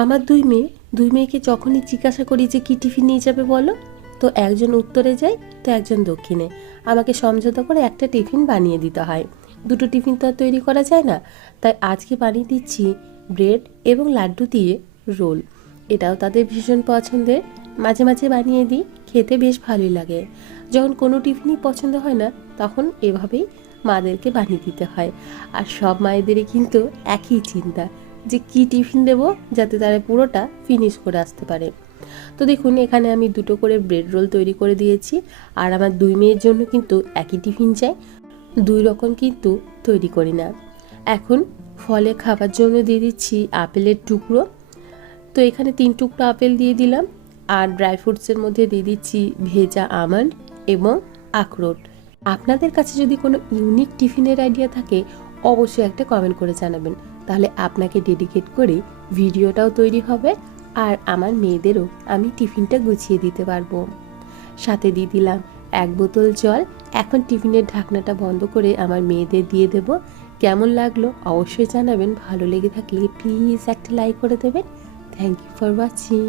আমার দুই মেয়েকে যখনই জিজ্ঞাসা করি যে কী টিফিন নিয়ে যাবে বলো, তো একজন উত্তরে যায়, তো একজন দক্ষিণে। আমাকে সমঝোতা করে একটা টিফিন বানিয়ে দিতে হয়, দুটো টিফিন তো আর তৈরি করা যায় না। তাই আজকে বানিয়ে দিচ্ছি ব্রেড এবং লাড্ডু দিয়ে রোল। এটাও তাদের ভীষণ পছন্দের, মাঝে মাঝে বানিয়ে দিই, খেতে বেশ ভালোই লাগে। যখন কোনো টিফিনই পছন্দ হয় না, তখন এভাবেই মাদেরকে বানিয়ে দিতে হয়। আর সব মায়েদেরই কিন্তু একই চিন্তা যে কী টিফিন দেবো যাতে তারা পুরোটা ফিনিশ করে আসতে পারে। তো দেখুন, এখানে আমি দুটো করে ব্রেড রোল তৈরি করে দিয়েছি। আর আমার দুই মেয়ের জন্য কিন্তু একই টিফিন চাই, দুই রকম কিন্তু তৈরি করি না। এখন ফলে খাবার জন্য দিয়ে দিচ্ছি আপেলের টুকরো। তো এখানে 3 টুকরো আপেল দিয়ে দিলাম। আর ড্রাই ফ্রুটসের মধ্যে দিয়ে দিচ্ছি ভেজা আমন্ড এবং আখরোট। আপনাদের কাছে যদি কোনো ইউনিক টিফিনের আইডিয়া থাকে, অবশ্যই একটা কমেন্ট করে জানাবেন, তাহলে আপনাকে ডেডিকেট করে ভিডিওটাও তৈরি হবে আর আমার মেয়েদেরও আমি টিফিনটা গুছিয়ে দিতে পারবো। সাথে দিয়ে দিলাম 1 বোতল জল। এখন টিফিনের ঢাকনাটা বন্ধ করে আমার মেয়েদের দিয়ে দেব। কেমন লাগলো অবশ্যই জানাবেন, ভালো লেগে থাকলে প্লিজ একটা লাইক করে দেবেন। Thank you for watching.